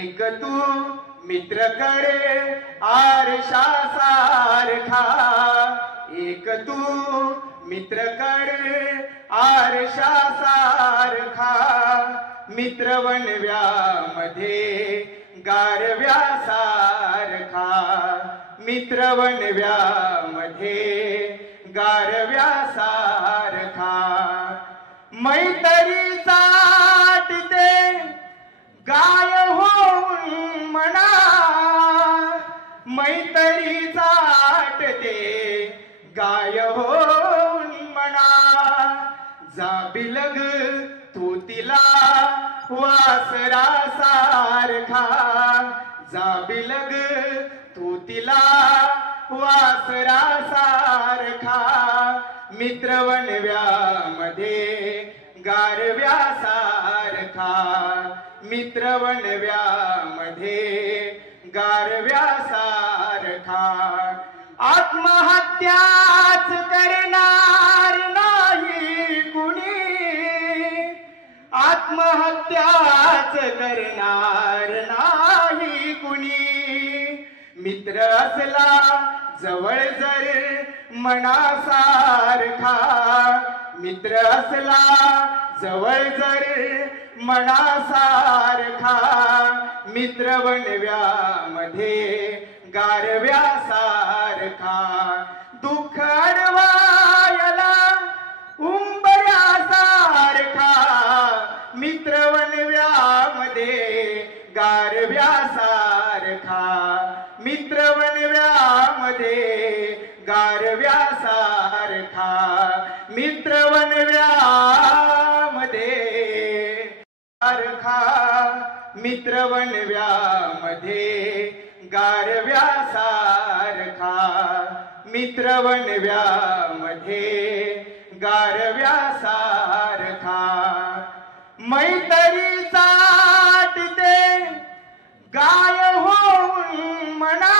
एक तू मित्रकडे आरशा सारखा, एक तू मित्रकडे आरशा सारखा, मित्र वनव्यामध्ये गारव्या सारखा, मित्र वनव्यामध्ये गारव्या सारखा, मैत्रीचा ते गाय होऊन म्हणा, मैत्रीचा ते गाय होऊन म्हणा, जा बिलग तू तिला वासरा सारखा, जा बिलग तू तिला वासरा सारखा, मित्र वनव्यामध्ये गारव्या सारखा, मित्र वनव्यामध्ये गारव्या सारखा, आत्महत्याच करणार नाही कुणी, आत्महत्याच करणार नाही कुणी, मित्र असला जवळ जर मनासारखा, मित्र असला जवळ जर मनासारखा, मित्र वनव्यामध्ये गारव्या सारखा, दुःख अडवायला उंबऱ्या सारखा, मित्र वनव्यामध्ये गारव्या सारखा, मित्र वनव्यामध्ये गारव्या सारखा, मित्र वनव्यामध्ये सारखा, मित्र वनव्यामध्ये गारव्या सारखा, मित्र वनव्यामध्ये गारव्या सारखा, मैत्रीचा ते गाय होऊन म्हणा,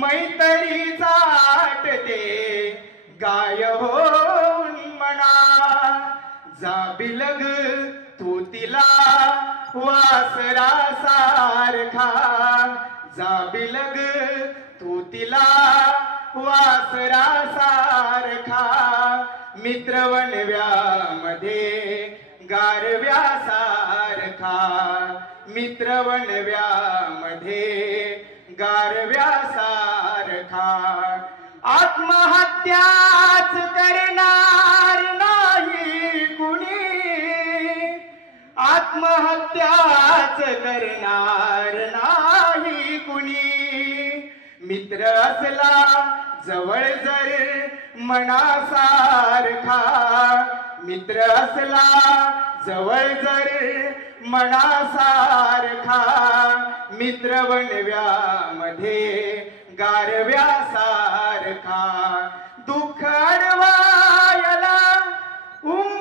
मैत्रीचा ते गाय होऊन म्हणा, जा बिलग तू तिला वासरा सारखा, जा बिलग तू तिला वासरा सारखा, मित्र वनव्यामध्ये गारव्या सारखा, मित्र वनव्यामध्ये गारव्या सारखा, आत्महत्याच करणार नाही कुणी, आत्महत्याच करणार नाही कुणी, मित्र असला जवळ जर मनासारखा, मित्र असला जवळ जर मनासारखा, मित्र वनव्यामध्ये गारव्या सारखा,